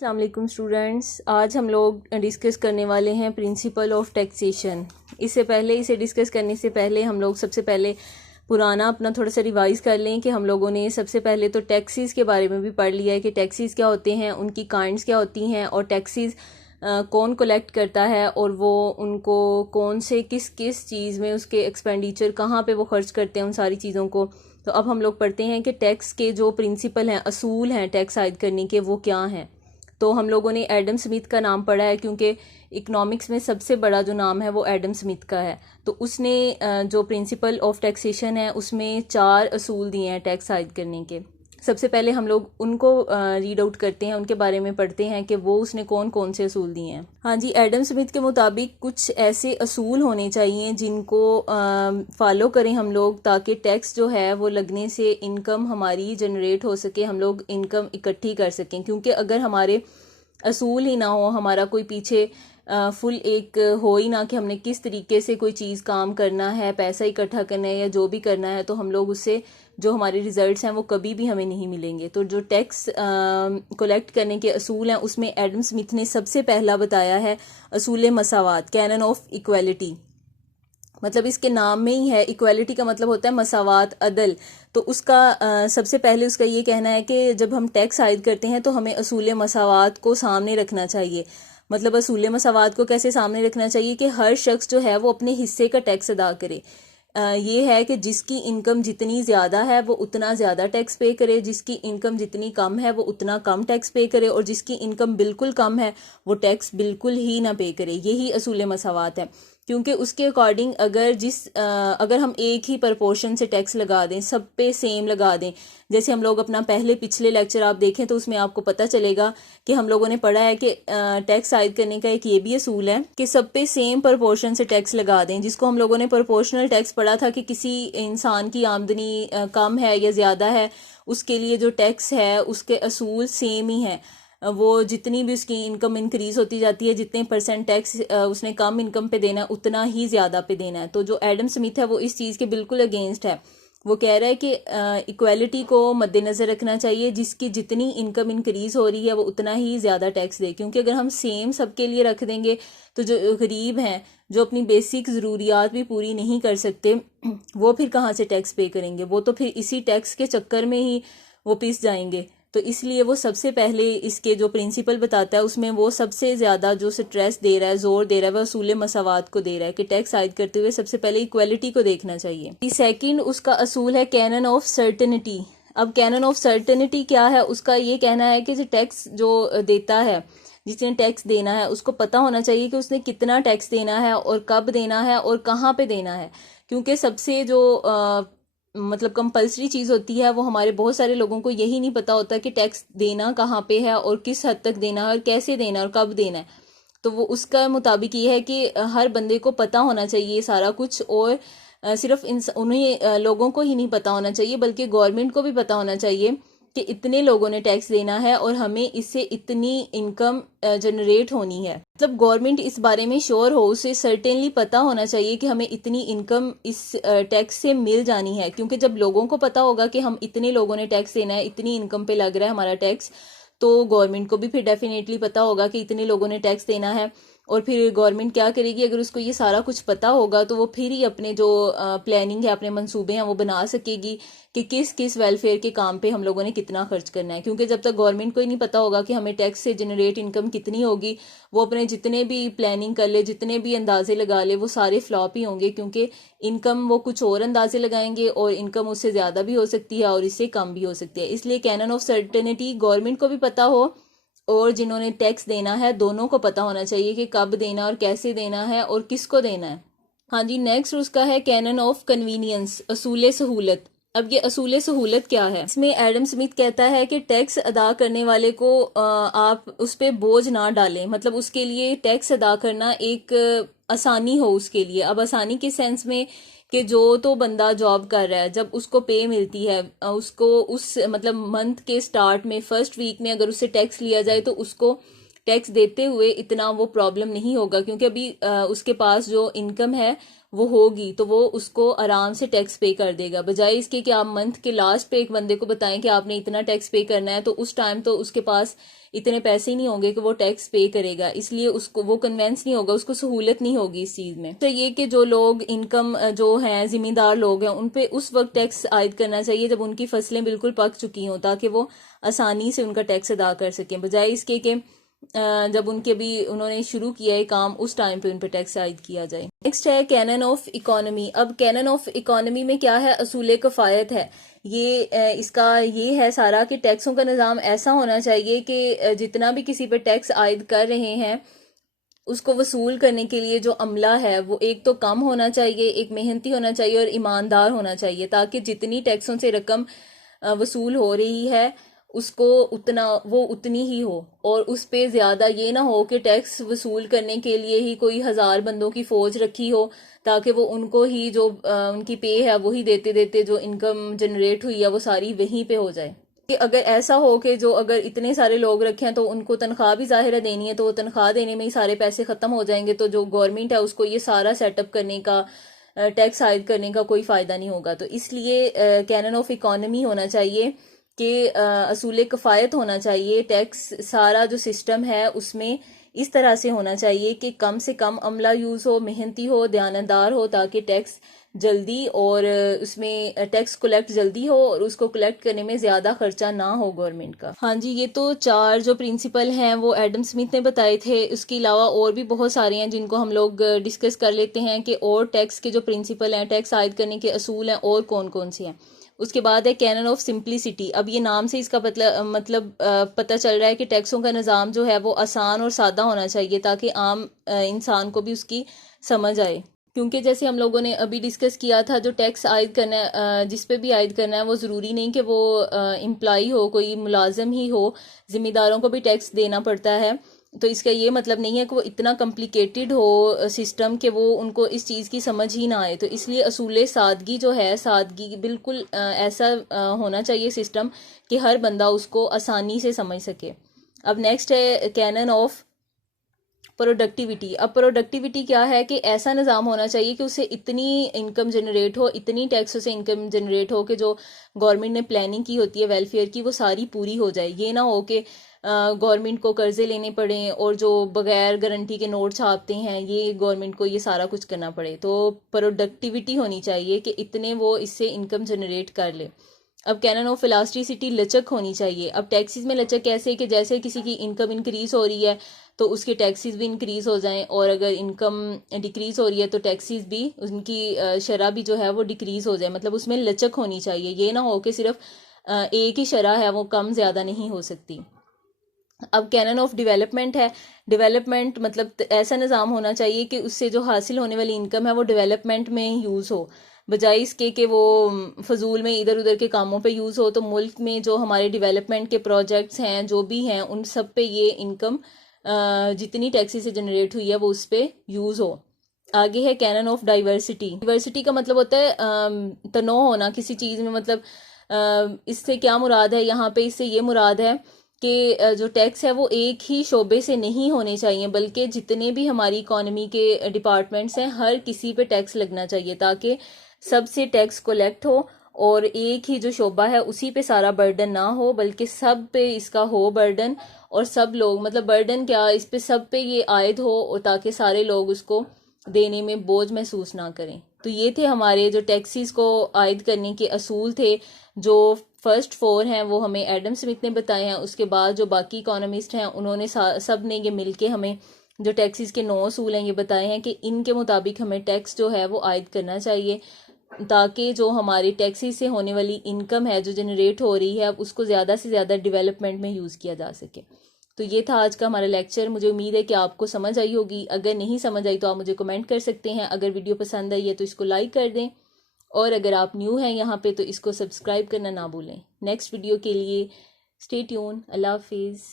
السلام علیکم اسٹوڈینٹس، آج ہم لوگ ڈسکس کرنے والے ہیں پرنسپل آف ٹیکسیشن۔ اسے ڈسکس کرنے سے پہلے ہم لوگ سب سے پہلے پرانا اپنا تھوڑا سا ریوائز کر لیں کہ ہم لوگوں نے سب سے پہلے تو ٹیکسیز کے بارے میں بھی پڑھ لیا ہے کہ ٹیکسیز کیا ہوتے ہیں، ان کی کائنڈز کیا ہوتی ہیں، اور ٹیکسیز کون کلیکٹ کرتا ہے، اور وہ ان کو کون سے کس چیز میں اس کے ایکسپینڈیچر کہاں پہ وہ خرچ کرتے ہیں ان ساری چیزوں کو۔ تو اب ہم لوگ پڑھتے ہیں کہ ٹیکس کے جو پرنسپل ہیں، اصول ہیں ٹیکس عائد کرنے کے، وہ کیا ہیں۔ تو ہم لوگوں نے ایڈم سمتھ کا نام پڑھا ہے کیونکہ اکنامکس میں سب سے بڑا جو نام ہے وہ ایڈم سمتھ کا ہے۔ تو اس نے جو پرنسپل آف ٹیکسیشن ہے اس میں 4 اصول دیے ہیں ٹیکس عائد کرنے کے۔ سب سے پہلے ہم لوگ ان کو ریڈ آؤٹ کرتے ہیں، ان کے بارے میں پڑھتے ہیں کہ وہ اس نے کون سے اصول دیے ہیں۔ ہاں جی، ایڈم سمتھ کے مطابق کچھ ایسے اصول ہونے چاہیے جن کو فالو کریں ہم لوگ، تاکہ ٹیکس جو ہے وہ لگنے سے انکم ہماری جنریٹ ہو سکے، ہم لوگ انکم اکٹھی کر سکیں۔ کیونکہ اگر ہمارے اصول ہی نہ ہو، ہمارا کوئی پیچھے فل ایک ہو ہی نہ کہ ہم نے کس طریقے سے کوئی چیز کام کرنا ہے، پیسہ اکٹھا کرنا ہے یا جو بھی کرنا ہے، تو ہم لوگ اس سے جو ہمارے ریزلٹس ہیں وہ کبھی بھی ہمیں نہیں ملیں گے۔ تو جو ٹیکس کلیکٹ کرنے کے اصول ہیں اس میں ایڈم سمتھ نے سب سے پہلا بتایا ہے اصول مساوات، کینن آف ایکویلٹی۔ مطلب اس کے نام میں ہی ہے، ایکویلٹی کا مطلب ہوتا ہے مساوات، عدل۔ تو اس کا سب سے پہلے اس کا یہ کہنا ہے کہ جب ہم ٹیکس عائد کرتے ہیں تو ہمیں اصول مساوات کو سامنے رکھنا چاہیے۔ مطلب اصول مساوات کو کیسے سامنے رکھنا چاہیے کہ ہر شخص جو ہے وہ اپنے حصے کا ٹیکس ادا کرے۔ یہ ہے کہ جس کی انکم جتنی زیادہ ہے وہ اتنا زیادہ ٹیکس پے کرے، جس کی انکم جتنی کم ہے وہ اتنا کم ٹیکس پے کرے، اور جس کی انکم بالکل کم ہے وہ ٹیکس بالکل ہی نہ پے کرے۔ یہی اصول مساوات ہے، کیونکہ اس کے اکارڈنگ اگر ہم ایک ہی پرپورشن سے ٹیکس لگا دیں، سب پہ سیم لگا دیں، جیسے ہم لوگ اپنا پچھلے لیکچر آپ دیکھیں تو اس میں آپ کو پتہ چلے گا کہ ہم لوگوں نے پڑھا ہے کہ ٹیکس عائد کرنے کا ایک یہ بھی اصول ہے کہ سب پہ سیم پرپورشن سے ٹیکس لگا دیں، جس کو ہم لوگوں نے پرپورشنل ٹیکس پڑھا تھا کہ کسی انسان کی آمدنی کم ہے یا زیادہ ہے، اس کے لیے جو ٹیکس ہے اس کے اصول سیم ہی ہیں۔ وہ جتنی بھی اس کی انکم انکریز ہوتی جاتی ہے، جتنے پرسنٹ ٹیکس اس نے کم انکم پہ دینا ہے اتنا ہی زیادہ پہ دینا ہے۔ تو جو ایڈم سمتھ ہے وہ اس چیز کے بالکل اگینسٹ ہے۔ وہ کہہ رہا ہے کہ ایکویلٹی کو مد نظر رکھنا چاہیے، جس کی جتنی انکم انکریز ہو رہی ہے وہ اتنا ہی زیادہ ٹیکس دے، کیونکہ اگر ہم سیم سب کے لیے رکھ دیں گے تو جو غریب ہیں، جو اپنی بیسک ضروریات بھی پوری نہیں کر سکتے، وہ پھر کہاں سے ٹیکس پے کریں گے؟ وہ تو پھر اسی ٹیکس کے چکر میں ہی وہ پس جائیں گے۔ تو اس لیے وہ سب سے پہلے اس کے جو پرنسپل بتاتا ہے اس میں وہ سب سے زیادہ جو سٹریس دے رہا ہے، زور دے رہا ہے، وہ اصول مساوات کو دے رہا ہے کہ ٹیکس عائد کرتے ہوئے سب سے پہلے ایکویلٹی کو دیکھنا چاہیے۔ سیکنڈ اس کا اصول ہے کینن آف سرٹنٹی۔ اب کینن آف سرٹنٹی کیا ہے؟ اس کا یہ کہنا ہے کہ ٹیکس جو دیتا ہے، جس نے ٹیکس دینا ہے، اس کو پتا ہونا چاہیے کہ اس نے کتنا ٹیکس دینا ہے اور کب دینا ہے اور کہاں پہ دینا ہے۔ کیونکہ سب سے جو مطلب کمپلسری چیز ہوتی ہے وہ ہمارے بہت سارے لوگوں کو یہی نہیں پتا ہوتا کہ ٹیکس دینا کہاں پہ ہے اور کس حد تک دینا ہے اور کیسے دینا ہے اور کب دینا ہے۔ تو وہ اس کا مطابق یہ ہے کہ ہر بندے کو پتا ہونا چاہیے یہ سارا کچھ، اور صرف انہیں لوگوں کو ہی نہیں پتا ہونا چاہیے بلکہ گورنمنٹ کو بھی پتا ہونا چاہیے کہ اتنے لوگوں نے ٹیکس دینا ہے اور ہمیں اس سے اتنی انکم جنریٹ ہونی ہے۔ مطلب گورنمنٹ اس بارے میں شور ہو، اسے سرٹنلی پتا ہونا چاہیے کہ ہمیں اتنی انکم اس ٹیکس سے مل جانی ہے، کیونکہ جب لوگوں کو پتا ہوگا کہ ہم اتنے لوگوں نے ٹیکس دینا ہے، اتنی انکم پہ لگ رہا ہے ہمارا ٹیکس، تو گورنمنٹ کو بھی پھر ڈیفینیٹلی پتا ہوگا کہ اتنے لوگوں نے ٹیکس دینا ہے۔ اور پھر گورنمنٹ کیا کرے گی؟ اگر اس کو یہ سارا کچھ پتا ہوگا تو وہ پھر ہی اپنے جو پلاننگ ہے، اپنے منصوبے ہیں وہ بنا سکے گی کہ کس ویلفیئر کے کام پہ ہم لوگوں نے کتنا خرچ کرنا ہے۔ کیونکہ جب تک گورنمنٹ کو ہی نہیں پتا ہوگا کہ ہمیں ٹیکس سے جنریٹ انکم کتنی ہوگی، وہ اپنے جتنے بھی پلاننگ کر لے، جتنے بھی اندازے لگا لے، وہ سارے فلاپ ہی ہوں گے، کیونکہ انکم وہ کچھ اور اندازے لگائیں گے اور انکم اس سے زیادہ بھی ہو سکتی ہے اور اس سے کم بھی ہو سکتی ہے۔ اس لیے کینن آف سرٹنٹی گورنمنٹ کو بھی پتا ہو اور جنہوں نے ٹیکس دینا ہے دونوں کو پتا ہونا چاہیے کہ کب دینا اور کیسے دینا ہے اور کس کو دینا ہے۔ ہاں جی، نیکسٹ اس کا ہے کینن آف کنوینئنس، اصول سہولت۔ اب یہ اصول سہولت کیا ہے؟ اس میں ایڈم سمتھ کہتا ہے کہ ٹیکس ادا کرنے والے کو آپ اس پہ بوجھ نہ ڈالیں، مطلب اس کے لیے ٹیکس ادا کرنا ایک آسانی ہو اس کے لیے۔ اب آسانی کے سینس میں کہ جو تو بندہ جاب کر رہا ہے، جب اس کو پے ملتی ہے، اس کو اس مطلب منتھ کے سٹارٹ میں فرسٹ ویک میں اگر اس سے ٹیکس لیا جائے تو اس کو ٹیکس دیتے ہوئے اتنا وہ پرابلم نہیں ہوگا، کیونکہ ابھی اس کے پاس جو انکم ہے وہ ہوگی تو وہ اس کو آرام سے ٹیکس پے کر دے گا، بجائے اس کے کہ آپ منتھ کے لاسٹ پہ ایک بندے کو بتائیں کہ آپ نے اتنا ٹیکس پے کرنا ہے، تو اس ٹائم تو اس کے پاس اتنے پیسے نہیں ہوں گے کہ وہ ٹیکس پے کرے گا، اس لیے اس کو وہ کنوینس نہیں ہوگا، اس کو سہولت نہیں ہوگی اس چیز میں۔ تو یہ کہ جو لوگ انکم جو ہیں ذمہ دار لوگ ہیں ان پہ اس وقت ٹیکس عائد کرنا چاہیے جب ان کی فصلیں بالکل پک چکی ہوں، تاکہ وہ آسانی سے ان کا ٹیکس ادا کر سکیں، بجائے اس کے کہ جب ان کے بھی انہوں نے شروع کیا ہے کام اس ٹائم پہ ان پہ ٹیکس عائد کیا جائے۔ نیکسٹ ہے کینن آف اکانومی۔ اب کینن آف اکانومی میں کیا ہے؟ اصول کفایت ہے۔ یہ اس کا یہ ہے سارا کہ ٹیکسوں کا نظام ایسا ہونا چاہیے کہ جتنا بھی کسی پہ ٹیکس عائد کر رہے ہیں اس کو وصول کرنے کے لیے جو عملہ ہے وہ ایک تو کم ہونا چاہیے، ایک محنتی ہونا چاہیے اور ایماندار ہونا چاہیے، تاکہ جتنی ٹیکسوں سے رقم وصول ہو رہی ہے اس کو اتنی ہی ہو، اور اس پہ زیادہ یہ نہ ہو کہ ٹیکس وصول کرنے کے لیے ہی کوئی 1000 بندوں کی فوج رکھی ہو، تاکہ وہ ان کو ہی جو ان کی پے ہے وہی دیتے دیتے جو انکم جنریٹ ہوئی ہے وہ ساری وہیں پہ ہو جائے۔ کہ اگر ایسا ہو کہ جو اگر اتنے سارے لوگ رکھے ہیں تو ان کو تنخواہ بھی ظاہرہ دینی ہے، تو وہ تنخواہ دینے میں ہی سارے پیسے ختم ہو جائیں گے، تو جو گورنمنٹ ہے اس کو یہ سارا سیٹ اپ کرنے کا، ٹیکس عائد کرنے کا کوئی فائدہ نہیں ہوگا۔ تو اس لیے کینن آف اکانومی ہونا چاہیے کہ اصول کفایت ہونا چاہیے، ٹیکس سارا جو سسٹم ہے اس میں اس طرح سے ہونا چاہیے کہ کم سے کم عملہ یوز ہو، محنتی ہو، دیانتدار ہو، تاکہ ٹیکس جلدی اور اس میں ٹیکس کلیکٹ جلدی ہو اور اس کو کلیکٹ کرنے میں زیادہ خرچہ نہ ہو گورنمنٹ کا۔ ہاں جی، یہ تو 4 جو پرنسپل ہیں وہ ایڈم سمتھ نے بتائے تھے، اس کے علاوہ اور بھی بہت سارے ہیں جن کو ہم لوگ ڈسکس کر لیتے ہیں کہ اور ٹیکس کے جو پرنسپل ہیں، ٹیکس عائد کرنے کے اصول ہیں اور کون کون سے ہیں۔ اس کے بعد ہے کینن آف سمپلسٹی۔ اب یہ نام سے اس کا مطلب پتہ چل رہا ہے کہ ٹیکسوں کا نظام جو ہے وہ آسان اور سادہ ہونا چاہیے، تاکہ عام انسان کو بھی اس کی سمجھ آئے، کیونکہ جیسے ہم لوگوں نے ابھی ڈسکس کیا تھا جو ٹیکس عائد کرنا ہے، جس پہ بھی عائد کرنا ہے، وہ ضروری نہیں کہ وہ امپلائی ہو، کوئی ملازم ہی ہو، ذمہ داروں کو بھی ٹیکس دینا پڑتا ہے۔ تو اس کا یہ مطلب نہیں ہے کہ وہ اتنا کمپلیکیٹڈ ہو سسٹم کہ وہ ان کو اس چیز کی سمجھ ہی نہ آئے۔ تو اس لیے اصول سادگی جو ہے، سادگی بالکل ایسا ہونا چاہیے سسٹم کہ ہر بندہ اس کو آسانی سے سمجھ سکے۔ اب نیکسٹ ہے کینن آف پروڈکٹیوٹی۔ اب پروڈکٹیوٹی کیا ہے کہ ایسا نظام ہونا چاہیے کہ اس سے اتنی انکم جنریٹ ہو، اتنی ٹیکسوں سے انکم جنریٹ ہو کہ جو گورنمنٹ نے پلاننگ کی ہوتی ہے ویلفیئر کی وہ ساری پوری ہو جائے۔ یہ نہ ہو کہ گورنمنٹ کو قرضے لینے پڑیں اور جو بغیر گارنٹی کے نوٹ چھاپتے ہیں یہ گورنمنٹ کو یہ سارا کچھ کرنا پڑے۔ تو پروڈکٹیوٹی ہونی چاہیے کہ اتنے وہ اس سے انکم جنریٹ کر لے۔ اب کینن آف الاسٹیسٹی، لچک ہونی چاہیے۔ اب ٹیکسز میں لچک کیسے کہ جیسے کسی کی انکم انکریز ہو رہی ہے تو اس کے ٹیکسز بھی انکریز ہو جائیں، اور اگر انکم ڈیکریز ہو رہی ہے تو ٹیکسز بھی، ان کی شرح بھی جو ہے وہ ڈیکریز ہو جائے، مطلب اس میں لچک ہونی چاہیے۔ یہ نہ ہو کہ صرف ایک ہی شرح ہے وہ کم زیادہ نہیں ہو سکتی۔ اب کینن آف ڈیولپمنٹ ہے۔ ڈیولپمنٹ مطلب ایسا نظام ہونا چاہیے کہ اس سے جو حاصل ہونے والی انکم ہے وہ ڈیولپمنٹ میں یوز ہو، بجائے اس کے کہ وہ فضول میں ادھر ادھر کے کاموں پہ یوز ہو۔ تو ملک میں جو ہمارے ڈیولپمنٹ کے پروجیکٹس ہیں جو بھی ہیں ان سب پہ یہ انکم جتنی ٹیکسی سے جنریٹ ہوئی ہے وہ اس پہ یوز ہو۔ آگے ہے کینن آف ڈائیورسٹی۔ ڈائیورسٹی کا مطلب ہوتا ہے تنوع ہونا کسی چیز میں، مطلب اس سے کیا مراد ہے یہاں پہ؟ اس سے یہ مراد ہے کہ جو ٹیکس ہے وہ ایک ہی شعبے سے نہیں ہونے چاہیے، بلکہ جتنے بھی ہماری اکانومی کے ڈپارٹمنٹس ہیں ہر کسی پہ ٹیکس لگنا چاہیے، تاکہ سب سے ٹیکس کلیکٹ ہو اور ایک ہی جو شعبہ ہے اسی پہ سارا برڈن نہ ہو، بلکہ سب پہ اس کا ہو برڈن، اور سب لوگ مطلب برڈن کیا اس پہ سب پہ یہ عائد ہو، اور تاکہ سارے لوگ اس کو دینے میں بوجھ محسوس نہ کریں۔ تو یہ تھے ہمارے جو ٹیکسیز کو عائد کرنے کے اصول تھے، جو فرسٹ 4 ہیں وہ ہمیں ایڈم سمتھ نے بتائے ہیں۔ اس کے بعد جو باقی اکانومسٹ ہیں انہوں نے سب نے یہ مل کے ہمیں جو ٹیکسیز کے 9 اصول ہیں یہ بتائے ہیں کہ ان کے مطابق ہمیں ٹیکس جو ہے وہ عائد کرنا چاہیے، تاکہ جو ہماری ٹیکسیز سے ہونے والی انکم ہے جو جنریٹ ہو رہی ہے اس کو زیادہ سے زیادہ ڈیولپمنٹ میں یوز کیا جا سکے۔ تو یہ تھا آج کا ہمارا لیکچر۔ مجھے امید ہے کہ آپ کو سمجھ آئی ہوگی۔ اگر نہیں سمجھ آئی تو آپ مجھے کمنٹ کر سکتے ہیں۔ اگر ویڈیو پسند آئی ہے تو اس کو لائک کر دیں، اور اگر آپ نیو ہیں یہاں پہ تو اس کو سبسکرائب کرنا نہ بھولیں۔ نیکسٹ ویڈیو کے لیے اسٹے ٹیون۔ اللہ حافظ۔